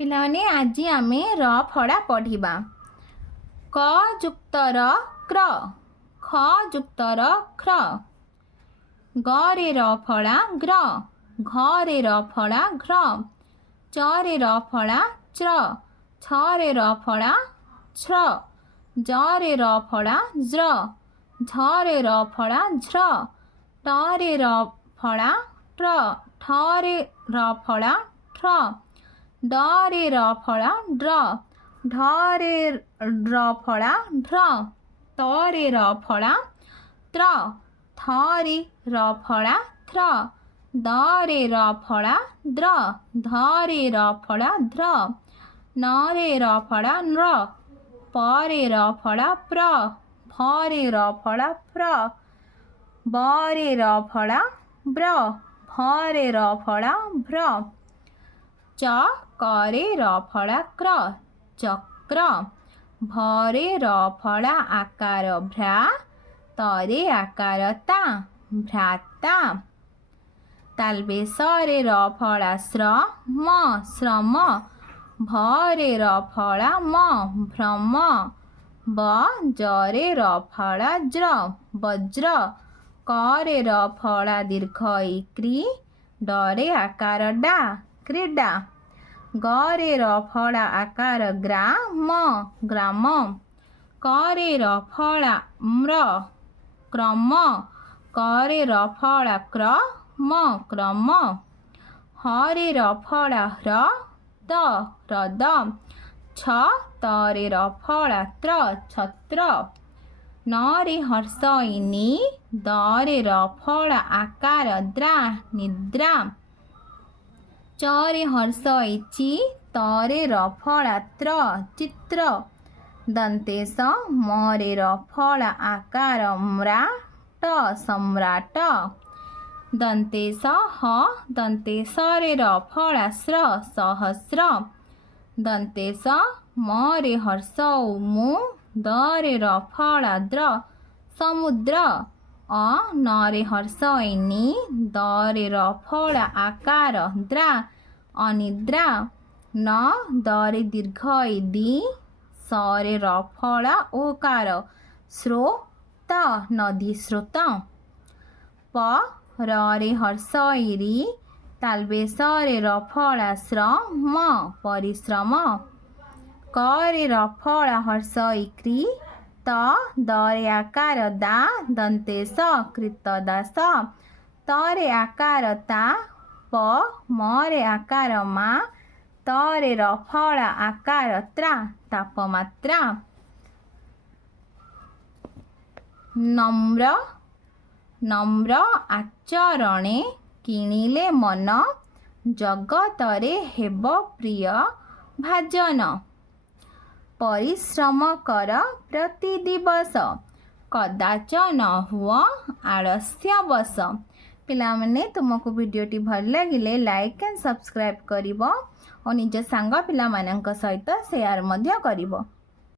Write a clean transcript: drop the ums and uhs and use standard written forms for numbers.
पिलाने आज आम र फड़ा पढ़ा क जुक्त र क्र ख जुक्त र ख्र ग रे र फड़ा ग्र घ रे र फड़ा घ्र च रे र फड़ा च्र छ रे र फड़ा छ्र ज रे र फड़ा ज्र झ रे र फड़ा झ्र ट रे र फड़ा ट्र ठ रे र फड़ा ठ्र ड रे र फड़ा ड्र ढ रे र फड़ा ढ्र त रे र फड़ा त्र थ रे र फड़ा थ्र द रे र फड़ा द्र ध रे र फड़ा ध्र न रे र फड़ा नृ प रे र फड़ा प्र फ रे र फड़ा फ्र ब रे र फड़ा ब्र भ रे र फड़ा भ्र च क रे र फड़ा क्र चक्र भ रे र फड़ा आकार भ्रा त रे आकार ता भ्राता तालबे स रे र फड़ा श्र म श्रम भ रे र फड़ा म भ्रम ब ज रे र फड़ा ज्र वज्र क रे र फड़ा दीर्घ क्री ड रे आकार डा क्रीडा ग रे र फड़ा आकार ग्रा म ग्राम क रे र फड़ा म्र क्रम क रे र फड़ा क्र म क्रम ह रे र फड़ा ह्र द ह्रद छ त रे र फड़ा त्र छत्र न रे हर्ष नी द रे र फड़ा आकार द्रा निद्रा च रे हर्ष ची त रे र फड़ा त्र चित्र दंतेश म रे र फड़ा आकार म्रा ट सम्राट दंतेश ह दंतेश रे र फड़ा स्र सहस्र दंतेश म रे हर्ष मु द रे र फड़ा द्र समुद्र अ न रे हर्ष नी द रे र फड़ा आकार द्रा अनिद्रा न द रे दीर्घ दी स रे र फड़ा ओकार स्रोत नदी स्रोत प र रे हर्ष री तालबे स रे र फड़ा श्र म परिश्रम क रे र फड़ा हर्ष क्री त द रे आकार दा दंतेश कृतदास त रे आकार ता प म रे आकार मा त रे र फड़ा आकार त्रा तापमात्रा नम्र नम्र आचरणे किणिले मन जगतरे हेब प्रिय भाजन परिश्रम कर प्रति दिवस कदाच न हुआ आलस्य बस पिलामाने तुमको वीडियोटी भल लगिले लाइक एंड सब्सक्राइब करिवो और निज सांग पिलामानंक सहित शेयर मध्य करिवो।